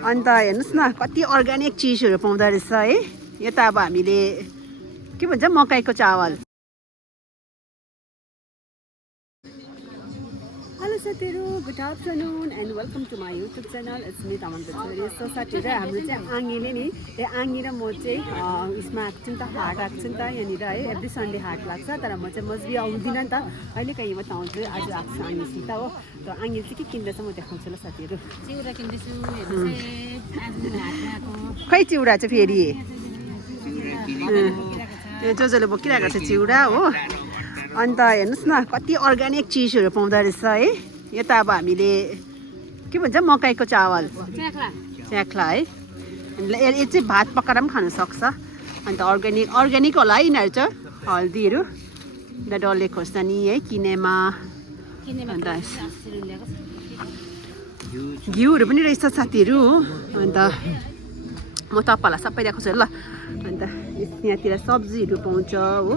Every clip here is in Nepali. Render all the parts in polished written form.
अन्त हेर्नुहोस् न कति अर्ग्यानिक चिजहरू पाउँदो रहेछ है। यता अब हामीले के भन्छ मकैको चावल। हेलो साथीहरू, good afternoon and welcome to my YouTube channel. It's me Tamang छोरी। सो साथीहरू हाम्रो चाहिँ आङ्गीले नि आङ्गी र म चाहिँ उसमा आएको छु नि त, हाट आएको छु नि त यहाँनिर है। एभ्री सन्डे हाट लाग्छ, तर म चाहिँ मजबी आउँदिनँ नि त, अहिले कहीँ मात्रै आउँछु। आज आएको छु आङ्गीसित हो। त आङ्गी चाहिँ के किन्दैछ म देखाउँछु ल साथीहरू। चिउरा किन्दैछु। खै चिउरा चाहिँ फेरि जोजोले बोकिरहेको छ चिउरा हो। अन्त हेर्नुहोस् न कति अर्ग्यानिक चिजहरू पाउँदो रहेछ है। यता अब हामीले के भन्छ मकैको चावल च्याख्ला है। यो चाहिँ भात पकाएर पनि खान सक्छ। अन्त अर्ग्यानिक होला है यिनीहरू चाहिँ। हल्दीहरू डल्ले खोर्सानी है, किनेमा, अन्त घिउहरू पनि रहेछ साथीहरू। अन्त म तपाईँहरूलाई सबै देखाउँछु ल। अन्त यहाँतिर सब्जीहरू पाउँछ हो।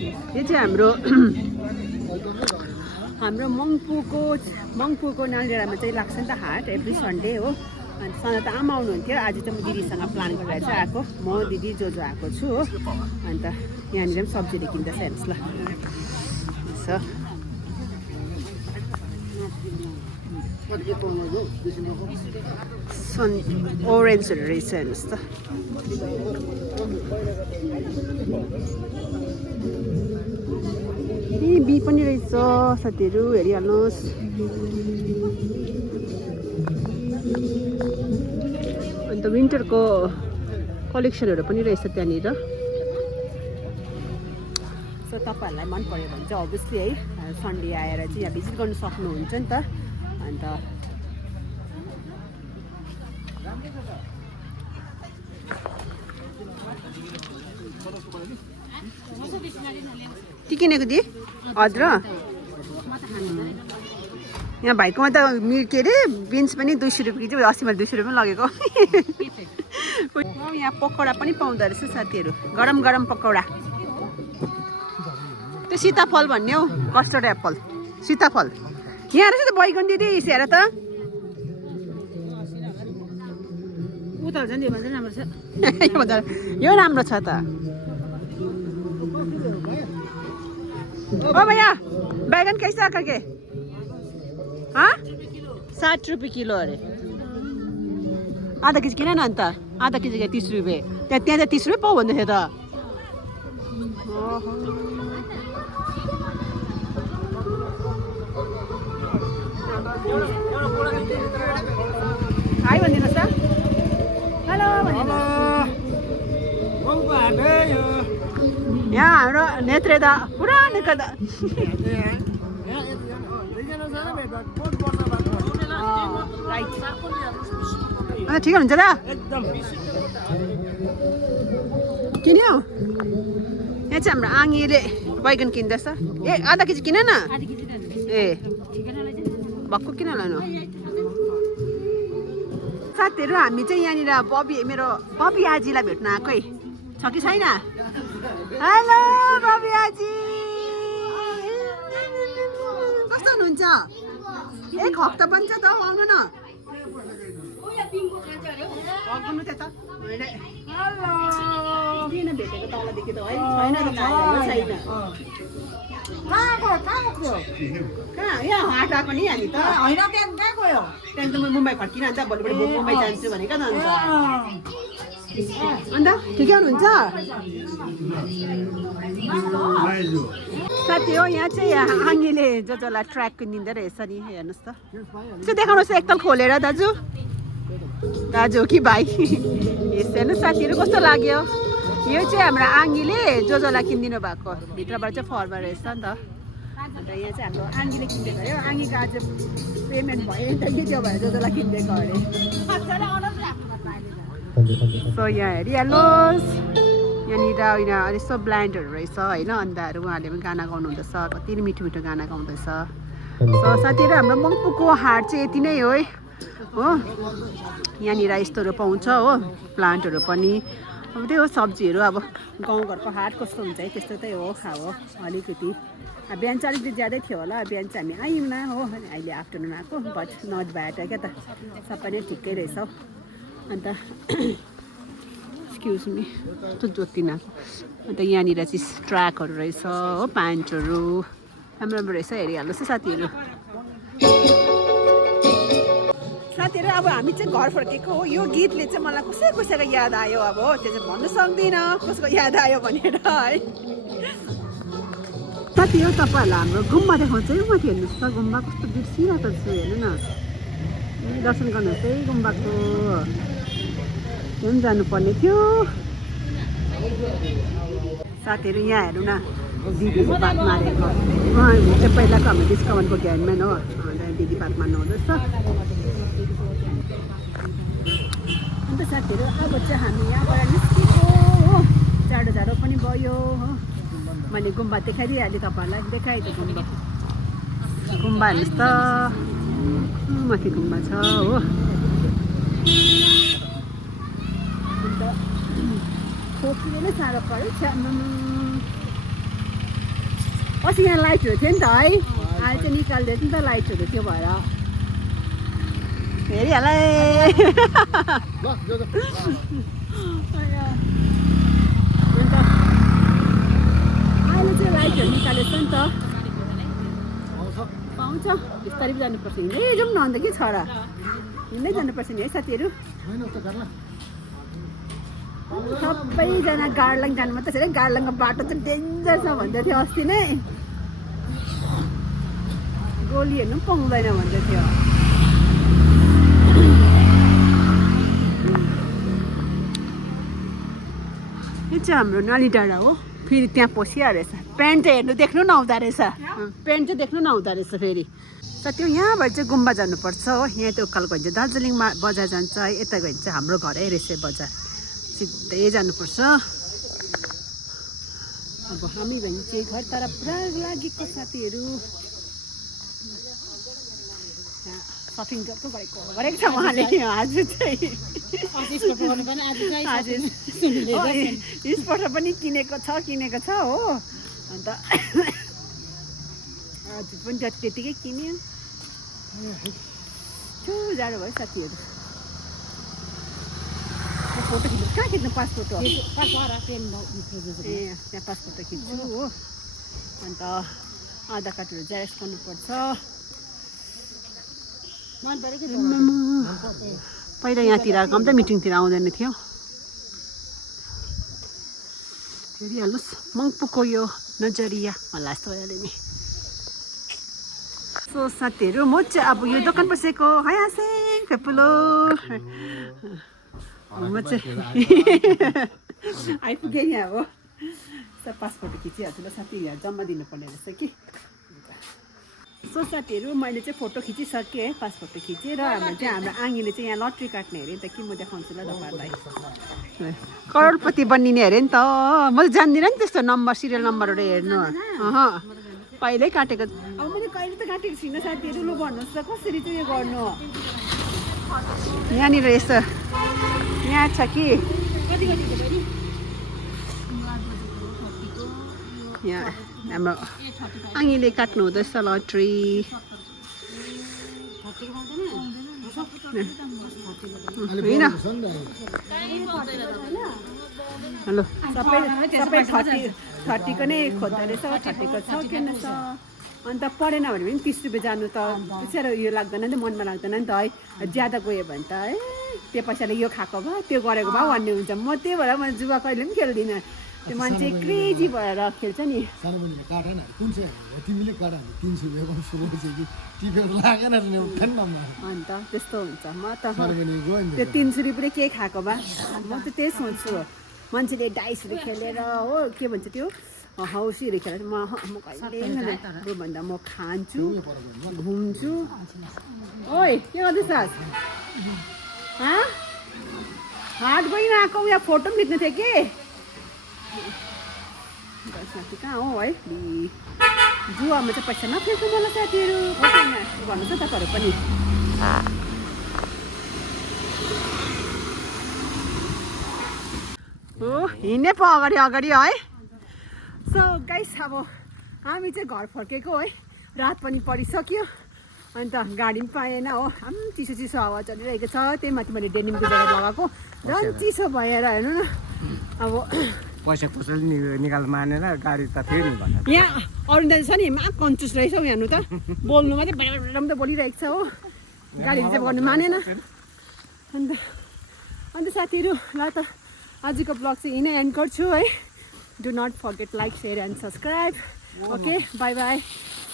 यो चाहिँ हाम्रो मङ्पुको नालडेडामा चाहिँ लाग्छ नि त हाट एभ्री सन्डे हो। अन्त सधैँ त आमा आउनुहुन्थ्यो, आज चाहिँ म दिदीसँग प्लान गरेर चाहिँ आएको। म दिदी जोजो आएको छु हो। अन्त यहाँनिर पनि सब्जीहरू किन्दैछ हेर्नुहोस् ल। यसो ओरेन्जहरू रहेछ हेर्नुहोस् त। बी पनि रहेछ साथीहरू, हेरिहाल्नुहोस्। अन्त विन्टरको कलेक्सनहरू पनि रहेछ त्यहाँनिर। सो तपाईँहरूलाई मन पऱ्यो भने चाहिँ अभियसली है सन्डे आएर चाहिँ यहाँ भिजिट गर्नु सक्नुहुन्छ नि त। अन्त के किनेको दि हजुर यहाँ भाइकोमा त के अरे बिन्स पनि 200 रुपियाँ केजी, 80मा 200 रुपियाँ लगेको। यहाँ पकौडा पनि पाउँदो रहेछ साथीहरू, गरम गरम पकौडा। त्यो सीताफल भन्ने हौ, कस्टर्ड एप्पल सीताफल यहाँ रहेछ त। बैगन दिदी हेर त, उता झन् यो भन्दा राम्रो छ। यो राम्रो छ त। ओ भैया बैगन कैसा करके? हाँ 60 रुपियाँ किलो अरे। आधा केजी किन न अन्त, आधा केजी 30 रुपियाँ। त्यहाँ त 30 रुपियाँ पाउ भन्दै थियो त। हाई भनिदिनुहोस् त। हेलो यहाँ हाम्रो नेत्रे दा पुरा निकाल्दा ठिक हुन्छ त किन्यो। यहाँ चाहिँ हाम्रो आङ्गीले बैगन किन्दैछ। ए आधा केजी किन न। ए भक्कु किन लानु साथीहरू। हामी चाहिँ यहाँनिर मेरो बबी आजीलाई भेट्न आएको है। छ कि छैन? हेलो बबी आजी, कस्तो हुनुहुन्छ? एक हप्ता पनि छ त, आउनु न। आउनु त किन भेटेको तलदेखि त है? छैन त छैन। कहाँ यहाँ हाट आएको नि हामी त। होइन त्यहाँ कहाँ गयो? त्यहाँदेखि त म मुम्बई फर्किरहन्छ, भोलिपल्ट मुम्बई जान्छु भनेको त। अन्त ठिकै हुनुहुन्छ साथी हो? यहाँ चाहिँ आङ्गीले जोजोलाई ट्र्याक किनिदिँदो रहेछ नि, हेर्नुहोस् त। यसो देखाउनुहोस् एकताल खोलेर दाजु हो कि भाइ। यस्तो हेर्नुहोस् साथीहरू कस्तो लाग्यो। यो चाहिँ हाम्रो आङ्गीले जोजोलाई किनिदिनु भएको, भित्रबाट चाहिँ फर्मा रहेछ नि त। अन्त यहाँ चाहिँ हाम्रो आङ्गीले किनिदिएको अरे। आङ्गीको आज पेमेन्ट भयो नि त कि, त्यो भएर जोजोलाई किनिदिएको अरे। सो यहाँ हेरिहाल्नुहोस्, यहाँनिर यस्तो ब्ल्यान्डहरू रहेछ होइन। अन्त उहाँहरूले पनि गाना गाउनुहुँदैछ, कति मिठो मिठो गाना गाउँदैछ। सो साथीहरू हाम्रो मङ्पुको हाट चाहिँ यति नै हो है हो। यहाँनिर यस्तोहरू पाउँछ हो, प्लान्टहरू पनि। अब त्यही हो सब्जीहरू अब गाउँघरको हाट कस्तो हुन्छ है त्यस्तो चाहिँ हो हो अलिकति बिहान चाहिँ अलिकति ज्यादै थियो होला बिहान चाहिँ हामी आयौँ हो अहिले आफ्टरनुन आएको बट नट ब्याड क्या त सबै नै ठिकै रहेछ हौ अन्त एक्सक्युज मी त्यो जोत्तिन अन्त यहाँनिर चाहिँ ट्र्याकहरू रहेछ हो प्यान्टहरू राम्रो राम्रो रहेछ हेरिहाल्नुहोस् है साथीहरू अब हामी चाहिँ घर फर्केको हो यो गीतले चाहिँ मलाई कसैको याद आयो अब त्यो चाहिँ भन्नु सक्दिनँ कसको याद आयो भनेर है साथी हो तपाईँहरूलाई हाम्रो गुम्बा देखाउँछ है माथि हेर्नुहोस् त गुम्बा कस्तो बिर्सिरहेको छु हेर्नु न दर्शन गर्नुहोस् है गुम्बाको त्यो पनि जानुपर्ने थियो साथीहरू यहाँ हेर्नु न दिदीको बात मारेको चाहिँ पहिलाको हाम्रो डिस्कभरको ज्ञानम्यान हो दिदी बात मार्नु हुँदैछ अन्त साथीहरू अब चाहिँ हामी यहाँबाट निस्केको हो जाडो जाडो पनि भयो हो मैले गुम्बा देखाइदिइहालेँ तपाईँहरूलाई देखाएँ त गुम्बा हेर्नुहोस् त माथि गुम्बा छ हो अन्त खोकीले नै साह्रो पऱ्यो अस्ति यहाँ लाइटहरू थियो नि त है अहिले चाहिँ निकालिदियो नि त लाइटहरू त्यो भएर हेरिहालै अन्त अहिले चाहिँ लाइटहरू निकालेछ नि त पाउँछ बिस्तारै जानुपर्छ हिँड्दै जाउँ न अन्त के छ र हिँड्दै जानुपर्छ नि है साथीहरू सबैजना गार्लाङ जानु मात्रै छ अरे गार्लाङको बाटो चाहिँ डेन्जर छ भन्दै थियो अस्ति नै गोली हेर्नु पनि पाउँदैन भन्दै थियो यो चाहिँ हाम्रो नाली डाँडा हो फेरि त्यहाँ पसिहाल्यो रहेछ प्यान्ट चाहिँ हेर्नु देख्नु नहुँदो रहेछ प्यान्ट चाहिँ देख्नु नहुँदो रहेछ फेरि साथी यहाँबाट चाहिँ गुम्बा जानुपर्छ हो यहाँ त्यो उकालो गयो भने चाहिँ दार्जिलिङमा बजार जान्छ यता गयो भने चाहिँ हाम्रो घरै रहेछ बजार सिधै जानुपर्छ अब हामी भने चाहिँ घर तर पुरा लागेको साथीहरू सपिङ गरेको छ उहाँले आज चाहिँ स्पट पनि किनेको छ हो अन्त आज पनि त्यतिकै किन्यो जाडो भयो साथीहरू फोटो खिच्नु कहाँ खिच्नु पासपोर्ट हो ए त्यहाँ पासपोर्ट खिच्छु हो अन्त आधार कार्डहरू जेरेक्स गर्नुपर्छ पहिला यहाँतिर कम्ता मिटिङतिर आउँदैन थियो हेरिहाल्नुहोस् मङ्पुको यो नजरिया मलाई यस्तो भइहाल्यो नि सो साथीहरू म चाहिँ अब यो दोकान बसेको है हासेङ फेपुलो म चाहिँ आइपुगेँ यहाँ अब पासपोर्ट खिचिहाल्छु ल साथी यहाँ जम्मा दिनुपर्ने रहेछ कि सो साथीहरू मैले चाहिँ फोटो खिचिसकेँ है पासपोर्ट खिचेर हाम्रो चाहिँ हाम्रो आङ्गीले चाहिँ यहाँ लट्री काट्ने अरे नि त कि म देखाउँछु ल तपाईँहरूलाई करोडपति बनिने अरे नि त म त जान्दिनँ नि त्यस्तो नम्बर सिरियल नम्बरहरू हेर्नु पहिल्यै काटेको अब मैले कहिले त काटेको छुइनँ साथीहरू लु भन्नुहोस् त कसरी चाहिँ यो गर्नु यहाँनिर यसो यहाँ छ कि यहाँ हाम्रो आङ्गीले काट्नु हुँदैछ लट्री होइन हेलो सबै 30को नै खोज्दो रहेछ 30को छ किन छ अन्त पढेन भने पनि 30 रुपियाँ जानु त साह्रो यो लाग्दैन नि त मनमा लाग्दैन नि त है ज्यादा गयो भने त है त्यो पैसाले यो खाएको भए त्यो गरेको भए भन्ने हुन्छ म त्यही भएर म जुवा कहिले पनि खेल्दिनँ त्यो मान्छे क्रेजी भएर खेल्छ नि अन्त त्यस्तो हुन्छ म त त्यो 300 रुपियाँ के खाएको भए म त त्यही सोच्छु मान्छेले डाइसहरू खेलेर हो के भन्छ त्यो हौसीहरू खेलेर म कहिले भन्दा म खान्छु घुम्छु ओइ के गर्दैछस् हाट गइन आएको यहाँ फोटो पनि खिच्नु थियो कि साथी कहाँ हो है जुवामा चाहिँ पैसा नफेर्नु मलाई साथीहरू भन्नुहोस् न तपाईँहरू पनि हिँड्ने पो अगाडि अगाडि है। सो गाइस अब हामी चाहिँ घर फर्केको है, रात पनि परिसक्यो अन्त गाडी पनि पाएन हो। चिसो चिसो हावा चलिरहेको छ, त्यही माथि मैले डेनिमको ज्याकेट लगाएको, झन् चिसो भएर हेर्नु न। अब पैसा कसैले निकाल मानेर गाडी त थियो नि भन्दा यहाँ अरुण दाजु छ नि, मा कन्जुस रहेछ हौ हेर्नु त, बोल्नु मात्रै बडम त बोलिरहेको छ हो, गाडी रिजर्भ गर्नु मानेन। अन्त साथीहरू ल त आजको ब्लग चाहिँ यहीँ नै एन्ड गर्छु है। Do not forget like share and subscribe. Okay bye bye,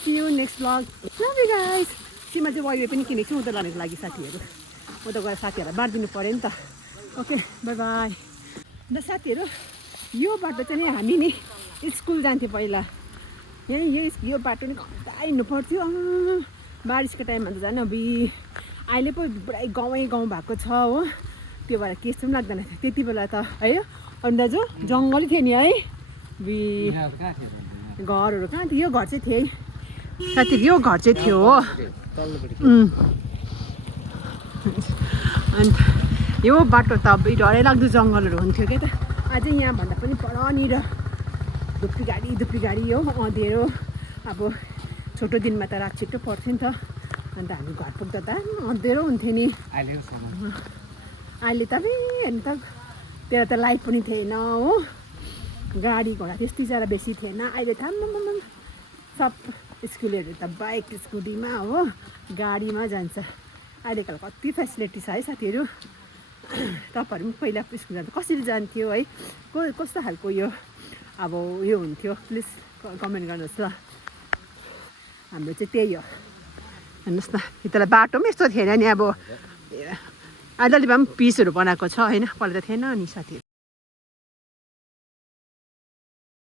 see you next vlog, love you guys. Seema चाहिँ वाइवे पनि किनेको छु उता लानुको लागि साथीहरू, उता गएर साथीहरूलाई बाँडिदिनु पऱ्यो नि त। Okay bye by. अन्त साथीहरू यो बाटो चाहिँ नि हामी नि स्कुल जान्थ्यौँ पहिला, यही यो बाटो नि कता हिँड्नु पर्थ्यो। बारिसको टाइममा त झन् अबि अहिले पो पुरै गाउँ भएको छ हो, त्यो भएर केस पनि लाग्दैन थियो त्यति बेला त है। अनि दाजु जङ्गलै थियो नि है, घरहरू कहाँ थियो, यो घर चाहिँ थियो है साथी, यो घर चाहिँ थियो हो। अन्त यो बाटो त अब डरै लाग्दो जङ्गलहरू हुन्थ्यो क्या त। अझै यहाँभन्दा पनि परनिर धुप्पी गाडी हो, अँधेरो। अब छोटो दिनमा त रात छिट्टो पर्थ्यो नि त, अन्त हामी घर पुग्दा त अँधेरो हुन्थ्यो नि। अहिले त हेर्नु त त्यहाँ त लाइट पनि थिएन हो, गाडी घोडा त्यति साह्रो बेसी थिएन। अहिले त सब स्कुलहरू त बाइक स्कुटीमा हो, गाडीमा जान्छ। अहिलेकल कति फेसिलिटी छ है साथीहरू। तपाईँहरू पनि पहिला स्कुल जाँदा कसरी जान्थ्यो है, कस्तो खालको यो अब यो हुन्थ्यो, प्लिज कमेन्ट गर्नुहोस् ल। हाम्रो चाहिँ त्यही हो, हेर्नुहोस् न यतालाई बाटो पनि यस्तो थिएन नि। अब अहिले भए पनि पिचहरू बनाएको छ होइन, पहिला त थिएन नि साथीहरू।